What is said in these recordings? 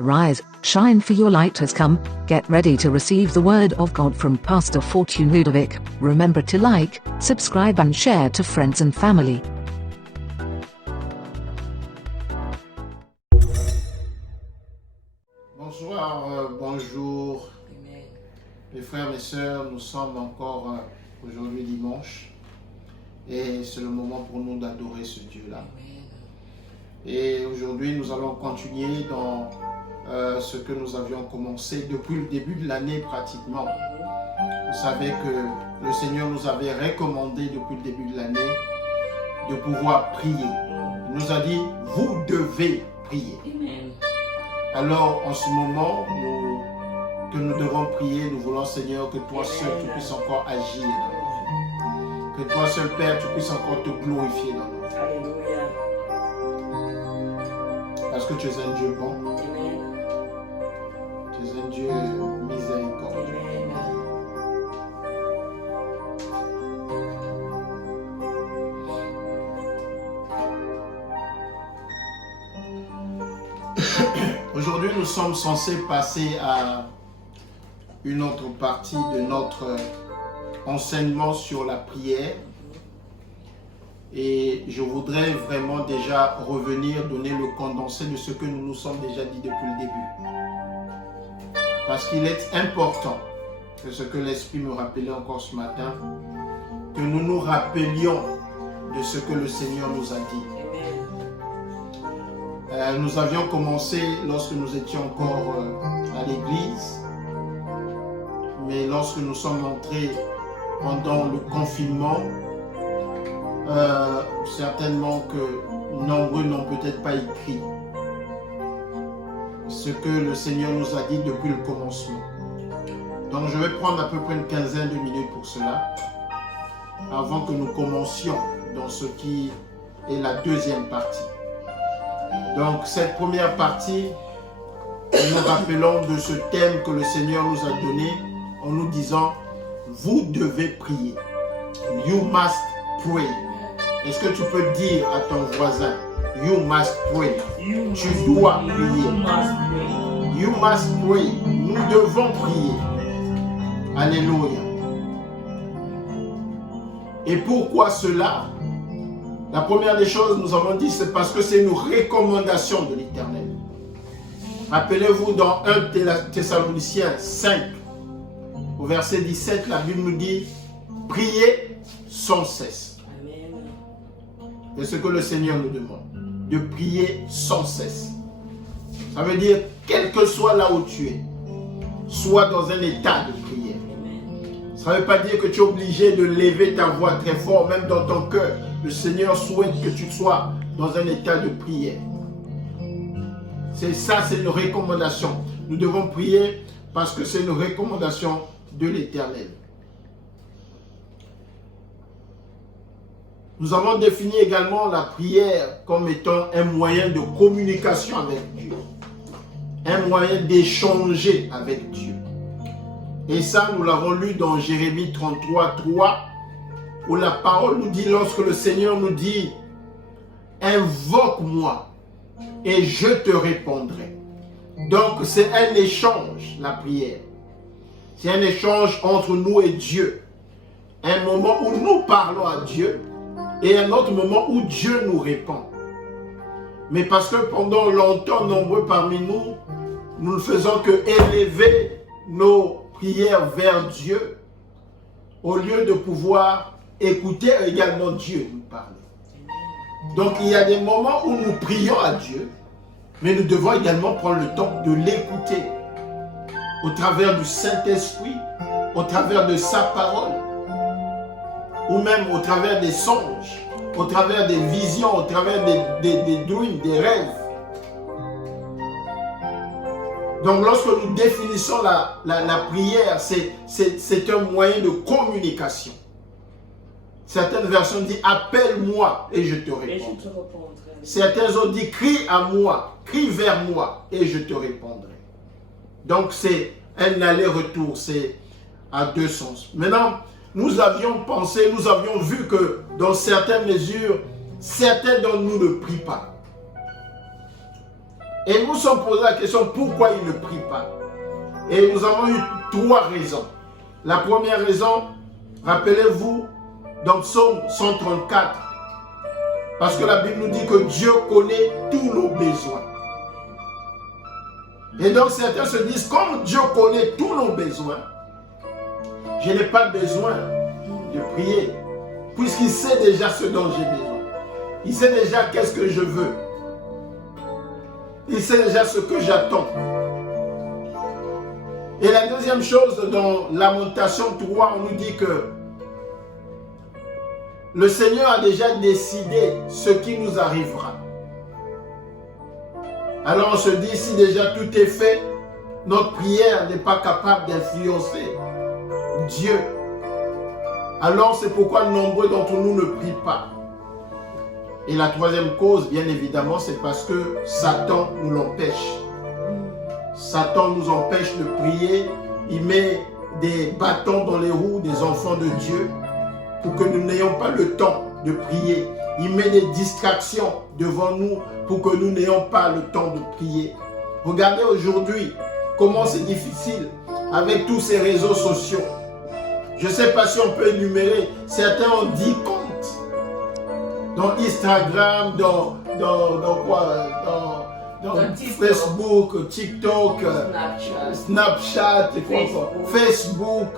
Arise, shine, for your light has come. Get ready to receive the word of God from Pastor Fortune Ludovic. Remember to like, subscribe and share to friends and family. Bonsoir, bonjour. Amen. Mes frères, mes sœurs, nous sommes encore aujourd'hui dimanche et c'est le moment pour nous d'adorer ce Dieu-là. Et aujourd'hui, nous allons continuer dans ce que nous avions commencé depuis le début de l'année pratiquement. Vous savez que le Seigneur nous avait recommandé depuis le début de l'année de pouvoir prier. Il nous a dit, vous devez prier. Amen. Alors, en ce moment que nous devons prier, nous voulons, Seigneur, que toi seul, tu puisses encore agir dans nos vies. Que toi seul, Père, tu puisses encore te glorifier dans nos vies. Alléluia. Parce que tu es un Dieu bon. Amen. Tu es un Dieu miséricordieux. Amen. Aujourd'hui, nous sommes censés passer à une autre partie de notre enseignement sur la prière. Et je voudrais vraiment déjà revenir, donner le condensé de ce que nous nous sommes déjà dit depuis le début. Parce qu'il est important, que ce que l'Esprit me rappelait encore ce matin, que nous nous rappelions de ce que le Seigneur nous a dit. Nous avions commencé lorsque nous étions encore à l'église, mais lorsque nous sommes entrés pendant le confinement, certainement que nombreux n'ont peut-être pas écrit ce que le Seigneur nous a dit depuis le commencement. Donc je vais prendre à peu près une quinzaine de minutes pour cela, avant que nous commencions dans ce qui est la deuxième partie. Donc cette première partie, nous nous rappelons de ce thème que le Seigneur nous a donné en nous disant, vous devez prier. You must pray. Est-ce que tu peux dire à ton voisin, you must pray. Tu dois prier. You must pray. Nous devons prier. Alléluia. Et pourquoi cela? La première des choses, nous avons dit, c'est parce que c'est une recommandation de l'Éternel. Rappelez-vous dans 1 Thessaloniciens 5, au verset 17, la Bible nous dit, priez sans cesse. C'est ce que le Seigneur nous demande, de prier sans cesse. Ça veut dire, quel que soit là où tu es, sois dans un état de prière. Ça ne veut pas dire que tu es obligé de lever ta voix très fort, même dans ton cœur. Le Seigneur souhaite que tu sois dans un état de prière. C'est ça, c'est une recommandation. Nous devons prier parce que c'est une recommandation de l'Éternel. Nous avons défini également la prière comme étant un moyen de communication avec Dieu. Un moyen d'échanger avec Dieu. Et ça, nous l'avons lu dans Jérémie 33, 3, où la parole nous dit, lorsque le Seigneur nous dit, invoque-moi et je te répondrai. Donc, c'est un échange, la prière. C'est un échange entre nous et Dieu. Un moment où nous parlons à Dieu et un autre moment où Dieu nous répond. Mais parce que pendant longtemps, nombreux parmi nous, nous ne faisons que élever nos prières vers Dieu au lieu de pouvoir écouter également Dieu nous parler. Donc il y a des moments où nous prions à Dieu, mais nous devons également prendre le temps de l'écouter au travers du Saint-Esprit, au travers de sa parole, ou même au travers des songes, au travers des visions, au travers des dreams, des rêves. Donc lorsque nous définissons la prière, c'est un moyen de communication. Certaines versions disent « appelle-moi et je te répondrai ». Certaines autres disent « crie à moi, crie vers moi et je te répondrai ». Donc c'est un aller-retour, c'est à deux sens. Maintenant, nous avions pensé, nous avions vu que dans certaines mesures, certains d'entre nous ne prient pas. Et nous nous sommes posé la question pourquoi il ne prie pas. Et nous avons eu 3 raisons. La première raison, rappelez-vous, dans Psaume 134, parce que la Bible nous dit que Dieu connaît tous nos besoins. Et donc certains se disent, comme Dieu connaît tous nos besoins, je n'ai pas besoin de prier, puisqu'il sait déjà ce dont j'ai besoin. Il sait déjà qu'est-ce que je veux. Il sait déjà ce que j'attends. Et la deuxième chose, dans Lamentation 3, on nous dit que le Seigneur a déjà décidé ce qui nous arrivera. Alors on se dit, si déjà tout est fait, notre prière n'est pas capable d'influencer Dieu. Alors c'est pourquoi nombreux d'entre nous ne prient pas. Et la troisième cause, bien évidemment, c'est parce que Satan nous l'empêche. Satan nous empêche de prier. Il met des bâtons dans les roues des enfants de Dieu pour que nous n'ayons pas le temps de prier. Il met des distractions devant nous pour que nous n'ayons pas le temps de prier. Regardez aujourd'hui comment c'est difficile avec tous ces réseaux sociaux. Je ne sais pas si on peut énumérer. Certains ont 10 comptes. Dans Instagram, dans Facebook, TikTok, Snapchat, Facebook,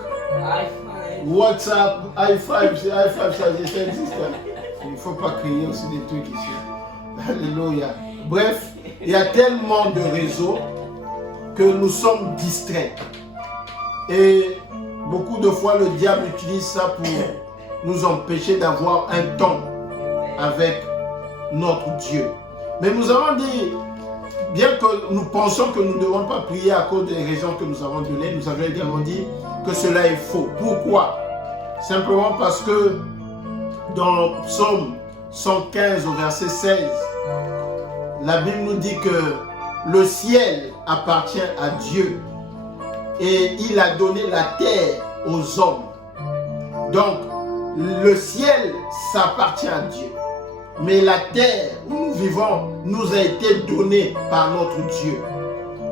WhatsApp, i5, ça existe. Il ne faut pas crier aussi des trucs ici. Alléluia. Bref, il y a tellement de réseaux que nous sommes distraits. Et beaucoup de fois, le diable utilise ça pour nous empêcher d'avoir un temps avec notre Dieu. Mais nous avons dit, bien que nous pensons que nous ne devons pas prier à cause des raisons que nous avons données, nous avons également dit que cela est faux. Pourquoi? Simplement parce que dans Psaume 115 au verset 16, la Bible nous dit que le ciel appartient à Dieu et il a donné la terre aux hommes. Donc, le ciel, ça appartient à Dieu. Mais la terre où nous vivons nous a été donnée par notre Dieu.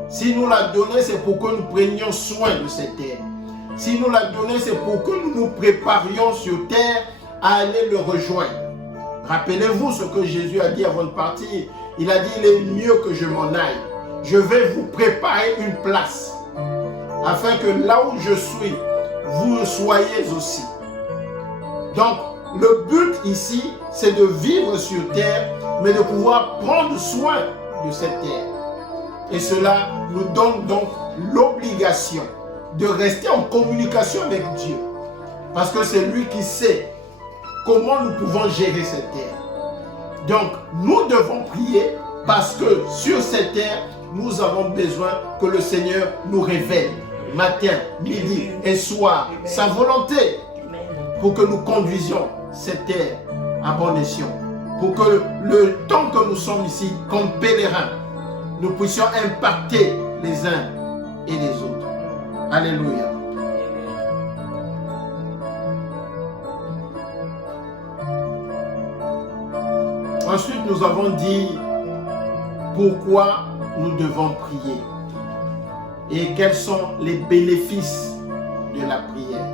Si nous l'a donnée, c'est pour que nous prenions soin de cette terre. Si nous l'a donnée, c'est pour que nous nous préparions sur terre à aller le rejoindre. Rappelez-vous ce que Jésus a dit avant de partir. Il a dit, il est mieux que je m'en aille. Je vais vous préparer une place, afin que là où je suis, vous soyez aussi. Donc, le but ici, c'est de vivre sur terre, mais de pouvoir prendre soin de cette terre. Et cela nous donne donc l'obligation de rester en communication avec Dieu. Parce que c'est lui qui sait comment nous pouvons gérer cette terre. Donc, nous devons prier parce que sur cette terre, nous avons besoin que le Seigneur nous révèle matin, midi et soir sa volonté pour que nous conduisions cette terre à bon escient. Pour que le temps que nous sommes ici, comme pèlerins, nous puissions impacter les uns et les autres. Alléluia. Ensuite, nous avons dit pourquoi nous devons prier et quels sont les bénéfices de la prière.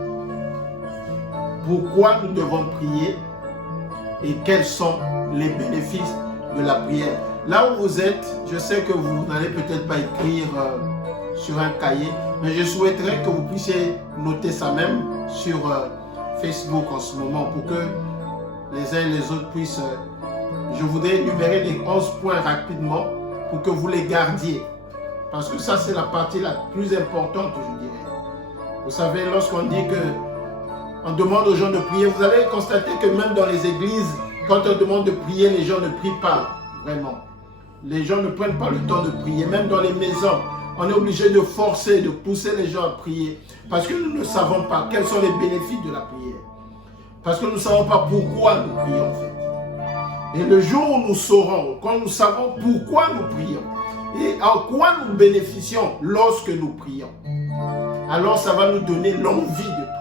Pourquoi nous devons prier et quels sont les bénéfices de la prière. Là où vous êtes, je sais que vous n'allez peut-être pas écrire sur un cahier, mais je souhaiterais que vous puissiez noter ça même sur Facebook en ce moment pour que les uns et les autres puissent... je voudrais énumérer les 11 points rapidement pour que vous les gardiez. Parce que ça, c'est la partie la plus importante, je dirais. Vous savez, lorsqu'on dit que on demande aux gens de prier, vous allez constater que même dans les églises, quand on demande de prier, les gens ne prient pas vraiment. Les gens ne prennent pas le temps de prier. Même dans les maisons, on est obligé de forcer, de pousser les gens à prier. Parce que nous ne savons pas quels sont les bénéfices de la prière. Parce que nous ne savons pas pourquoi nous prions en fait. Et le jour où nous saurons, quand nous savons pourquoi nous prions, et en quoi nous bénéficions lorsque nous prions, alors ça va nous donner l'envie de prier.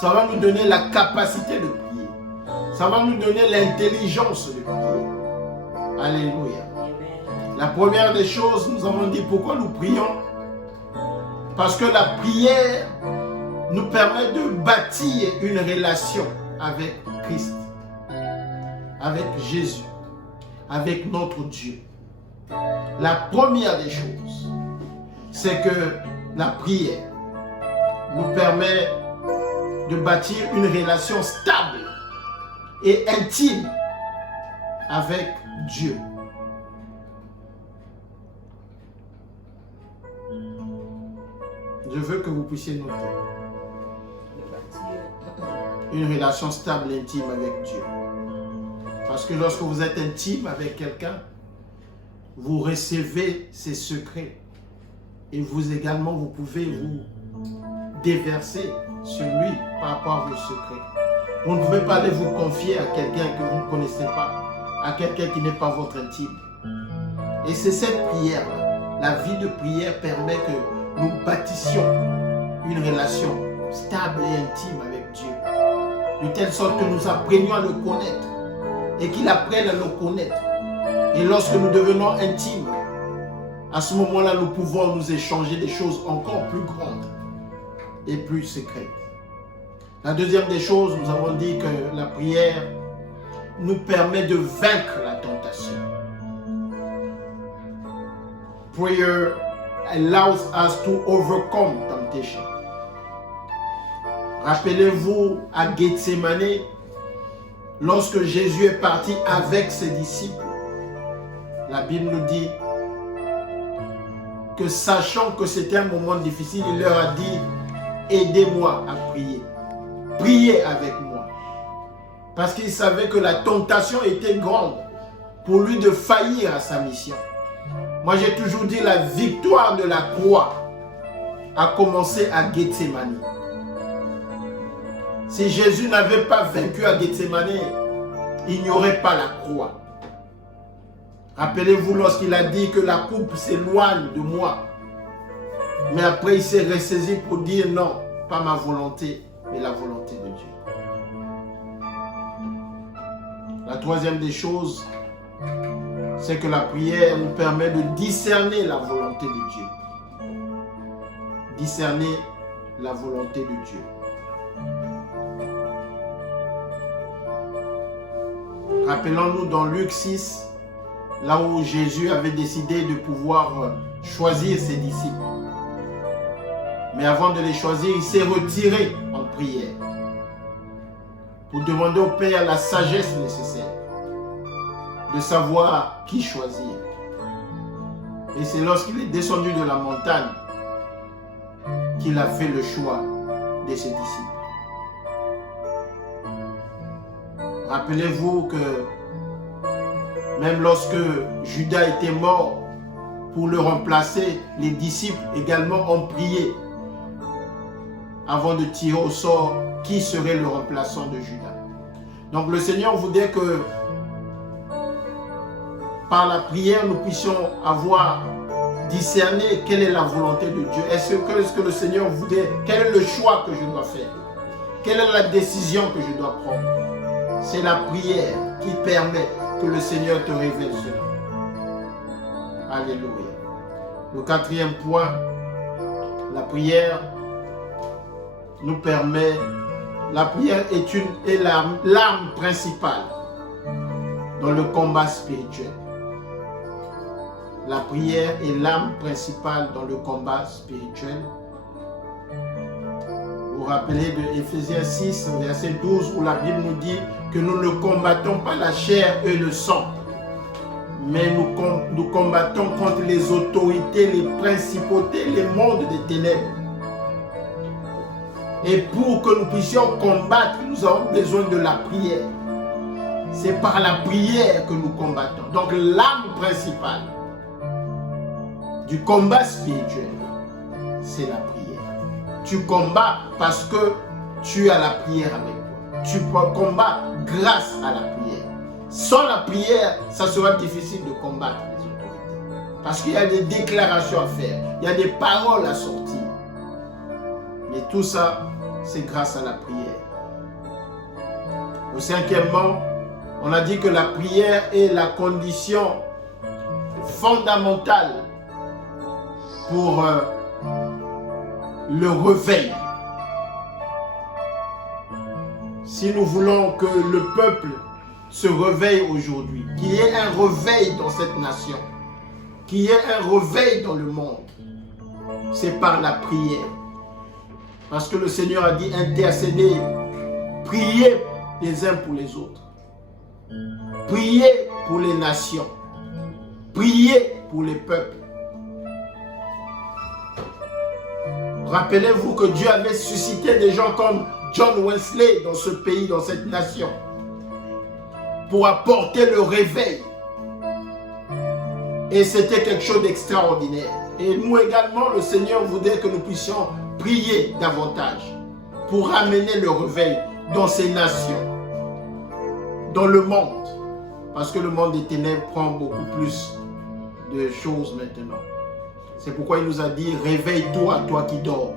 Ça va nous donner la capacité de prier. Ça va nous donner l'intelligence de prier. Alléluia. La première des choses, nous avons dit pourquoi nous prions. Parce que la prière nous permet de bâtir une relation avec Christ, avec Jésus, avec notre Dieu. La première des choses, c'est que la prière nous permet de bâtir une relation stable et intime avec Dieu. Je veux que vous puissiez noter. Une relation stable et intime avec Dieu. Parce que lorsque vous êtes intime avec quelqu'un, vous recevez ses secrets. Et vous également, vous pouvez vous déverser sur lui par rapport à vos secrets. Vous ne pouvez pas aller vous confier à quelqu'un que vous ne connaissez pas, à quelqu'un qui n'est pas votre intime. Et c'est cette prière-là. La vie de prière permet que nous bâtissions une relation stable et intime avec Dieu. De telle sorte que nous apprenions à le connaître et qu'il apprenne à nous connaître. Et lorsque nous devenons intimes, à ce moment-là, nous pouvons nous échanger des choses encore plus grandes et plus secrètes. La deuxième des choses, nous avons dit que la prière nous permet de vaincre la tentation. Prayer allows us to overcome temptation. Rappelez-vous à Gethsemane, lorsque Jésus est parti avec ses disciples, la Bible nous dit que sachant que c'était un moment difficile, il leur a dit « Aidez-moi à prier. Priez avec moi. » Parce qu'il savait que la tentation était grande pour lui de faillir à sa mission. Moi, j'ai toujours dit la victoire de la croix a commencé à Gethsemane. Si Jésus n'avait pas vaincu à Gethsemane, il n'y aurait pas la croix. Rappelez-vous lorsqu'il a dit que la coupe s'éloigne de moi. Mais après, il s'est ressaisi pour dire non, pas ma volonté, mais la volonté de Dieu. La troisième des choses, c'est que la prière nous permet de discerner la volonté de Dieu. Discerner la volonté de Dieu. Rappelons-nous dans Luc 6, là où Jésus avait décidé de pouvoir choisir ses disciples. Mais avant de les choisir, il s'est retiré en prière pour demander au Père la sagesse nécessaire de savoir qui choisir. Et c'est lorsqu'il est descendu de la montagne qu'il a fait le choix de ses disciples. Rappelez-vous que même lorsque Judas était mort, pour le remplacer, les disciples également ont prié avant de tirer au sort qui serait le remplaçant de Judas. Donc le Seigneur voudrait que par la prière, nous puissions avoir discerné quelle est la volonté de Dieu. Est-ce que le Seigneur voudrait, quel est le choix que je dois faire? Quelle est la décision que je dois prendre? C'est la prière qui permet que le Seigneur te révèle cela. Alléluia. Le quatrième point, la prière nous permet, la prière est l'arme principale dans le combat spirituel. La prière est l'arme principale dans le combat spirituel. Vous vous rappelez de Éphésiens 6, verset 12, où la Bible nous dit que nous ne combattons pas la chair et le sang, mais nous combattons contre les autorités, les principautés, les mondes des ténèbres. Et pour que nous puissions combattre, nous avons besoin de la prière. C'est par la prière que nous combattons. Donc l'arme principale du combat spirituel, c'est la prière. Tu combats parce que tu as la prière avec toi. Tu combats grâce à la prière. Sans la prière, ça sera difficile de combattre les autorités. Parce qu'il y a des déclarations à faire. Il y a des paroles à sortir. Mais tout ça, c'est grâce à la prière. Au cinquièmement, on a dit que la prière est la condition fondamentale pour le réveil. Si nous voulons que le peuple se réveille aujourd'hui, qu'il y ait un réveil dans cette nation, qu'il y ait un réveil dans le monde, c'est par la prière. Parce que le Seigneur a dit intercéder, priez les uns pour les autres. Priez pour les nations. Priez pour les peuples. Rappelez-vous que Dieu avait suscité des gens comme John Wesley dans ce pays, dans cette nation, pour apporter le réveil. Et c'était quelque chose d'extraordinaire. Et nous également, le Seigneur voudrait que nous puissions prier davantage pour ramener le réveil dans ces nations, dans le monde. Parce que le monde des ténèbres prend beaucoup plus de choses maintenant. C'est pourquoi il nous a dit, réveille-toi, toi qui dors.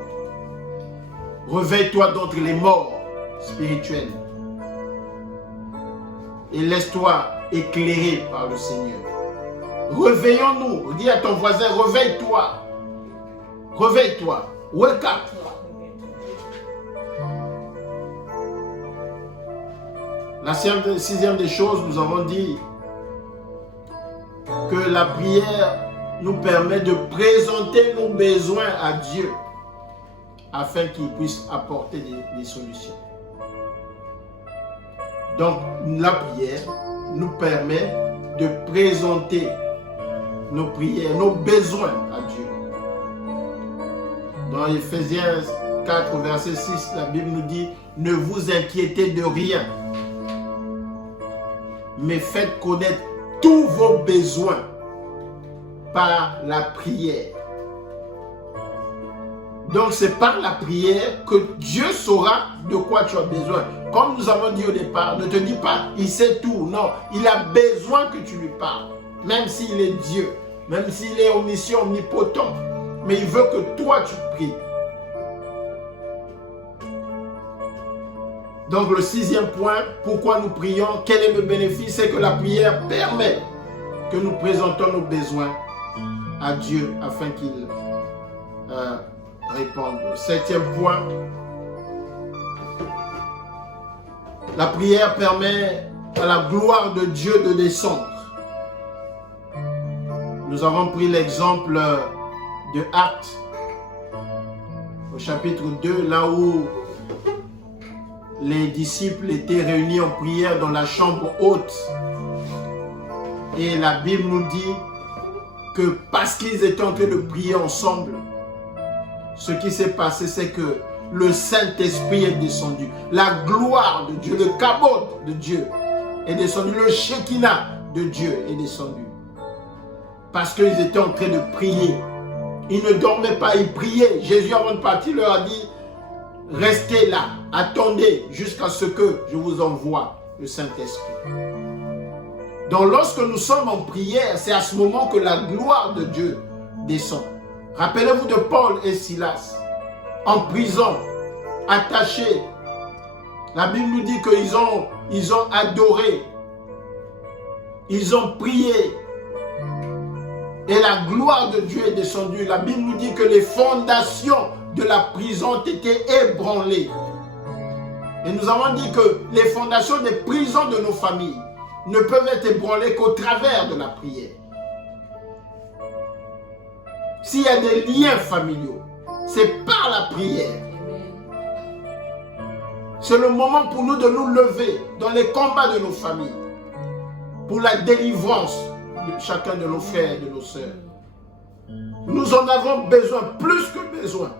Réveille-toi d'entre les morts spirituels. Et laisse-toi éclairer par le Seigneur. Réveillons-nous. Dis à ton voisin, réveille-toi. Réveille-toi. Wake up. La sixième des choses, nous avons dit que la prière nous permet de présenter nos besoins à Dieu afin qu'il puisse apporter des solutions. Donc, la prière nous permet de présenter nos prières, nos besoins à Dieu. Dans Ephésiens 4, verset 6, la Bible nous dit « Ne vous inquiétez de rien, mais faites connaître tous vos besoins par la prière. » Donc c'est par la prière que Dieu saura de quoi tu as besoin. Comme nous avons dit au départ, ne te dis pas il sait tout. Non, il a besoin que tu lui parles. Même s'il est Dieu, même s'il est omniscient, omnipotent. Mais il veut que toi tu pries. Donc le sixième point, pourquoi nous prions, quel est le bénéfice? C'est que la prière permet que nous présentons nos besoins à Dieu afin qu'il réponde. Septième point, la prière permet à la gloire de Dieu de descendre. Nous avons pris l'exemple de Actes au chapitre 2, là où les disciples étaient réunis en prière dans la chambre haute. Et la Bible nous dit que parce qu'ils étaient en train de prier ensemble, ce qui s'est passé, c'est que le Saint-Esprit est descendu. La gloire de Dieu, le kabod de Dieu est descendu. Le Shekinah de Dieu est descendu. Parce qu'ils étaient en train de prier. Ils ne dormaient pas, ils priaient. Jésus, avant de partir, leur a dit, restez là, attendez jusqu'à ce que je vous envoie le Saint-Esprit. Donc lorsque nous sommes en prière, c'est à ce moment que la gloire de Dieu descend. Rappelez-vous de Paul et Silas, en prison, attachés. La Bible nous dit qu'ils ont adoré, ils ont prié, et la gloire de Dieu est descendue. La Bible nous dit que les fondations de la prison ont été ébranlées. Et nous avons dit que les fondations des prisons de nos familles ne peuvent être ébranlées qu'au travers de la prière. S'il y a des liens familiaux, c'est par la prière. C'est le moment pour nous de nous lever dans les combats de nos familles, pour la délivrance de chacun de nos frères et de nos sœurs. Nous en avons besoin, plus que besoin.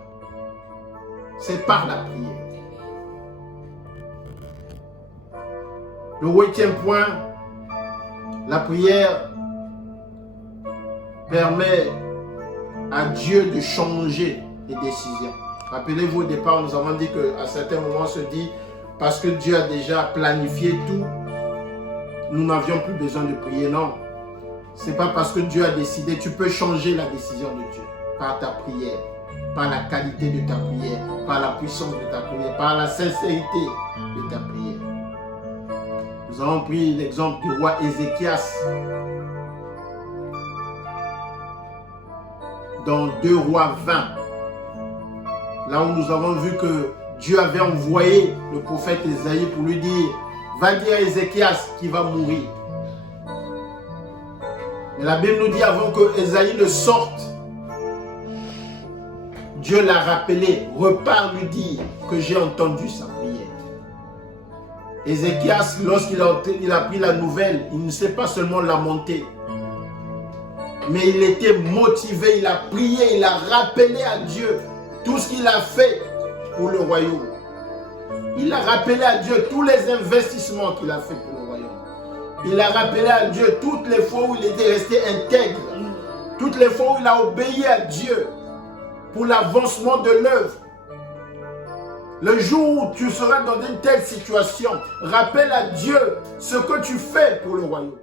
C'est par la prière. Le huitième point, la prière permet à Dieu de changer les décisions. Rappelez-vous, au départ, nous avons dit qu'à certains moments, on se dit, parce que Dieu a déjà planifié tout, nous n'avions plus besoin de prier. Non, ce n'est pas parce que Dieu a décidé, tu peux changer la décision de Dieu par ta prière, par la qualité de ta prière, par la puissance de ta prière, par la sincérité de ta prière. Nous avons pris l'exemple du roi Ézéchias. dans 2 Rois 20. Là où nous avons vu que Dieu avait envoyé le prophète Ésaïe pour lui dire, va dire à Ézéchias qu'il va mourir. Mais la Bible nous dit avant que Ésaïe ne sorte, Dieu l'a rappelé, repars lui dire que j'ai entendu sa prière. Ézéchias, lorsqu'il a pris la nouvelle, il ne s'est pas seulement lamenté, mais il était motivé, il a prié, il a rappelé à Dieu tout ce qu'il a fait pour le royaume. Il a rappelé à Dieu tous les investissements qu'il a fait pour le royaume. Il a rappelé à Dieu toutes les fois où il était resté intègre, toutes les fois où il a obéi à Dieu pour l'avancement de l'œuvre. Le jour où tu seras dans une telle situation, rappelle à Dieu ce que tu fais pour le royaume.